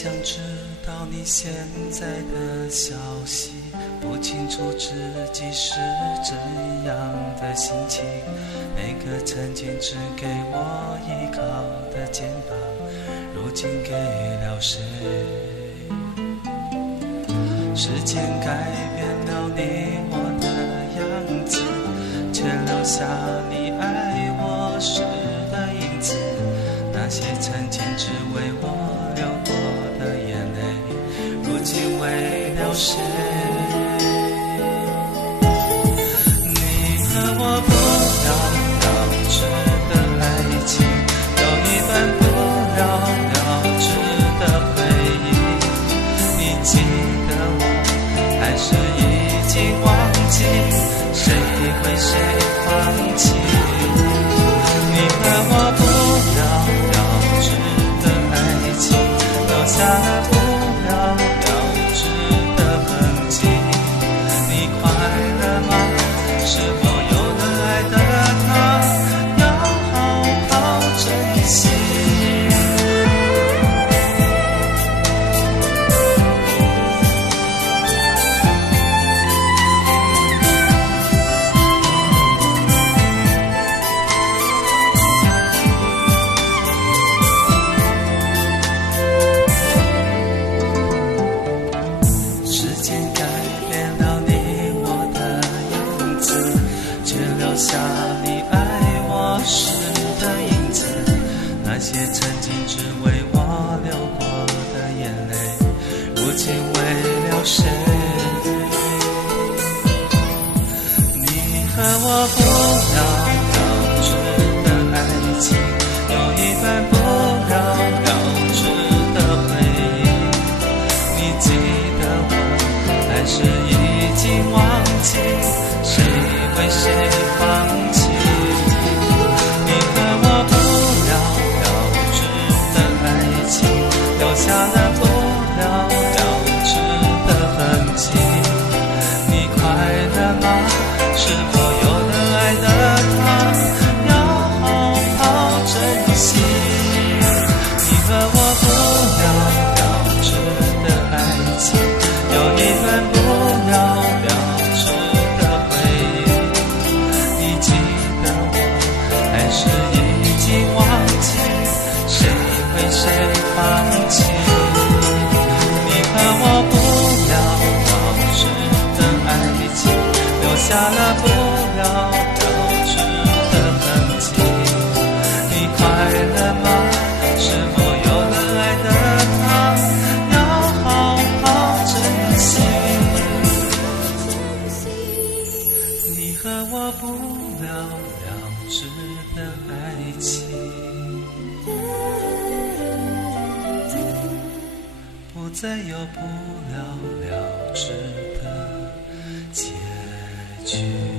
想知道你现在的消息，不清楚自己是怎样的心情。那个曾经只给我依靠的肩膀，如今给了谁？时间改变了你我的样子，却留下你爱我时的影子。那些曾经只为我流过的眼泪，如今为了谁？你和我不了了之的爱情，有一段不了了之的回忆。你记得我，还是已经忘记？谁会谁放弃？你和我不了了之的爱情，留下了不了了之的痕迹。你快乐吗？是否有了爱的他，要好好珍惜。下你爱我时的影子，那些曾经只为我流过的眼泪，如今为了谁？你和我不了了之的爱情，有一段不了了之的回忆。你记得我，还是已经忘记？谁为谁放弃？你和我不了了之的爱情，留下了不了了之的痕迹。你快乐吗？是否有了爱的他，要好好珍惜。你和我不了了之的爱情，有一段不了了之的回忆。你记得我，还是已经忘记？谁为谁放弃？你和我不了了之的爱情，留下了不了了之的痕迹。你快乐吗？是否有了爱的他，要好好珍惜。你和我不了了之的爱情，不再有不了了之的结局。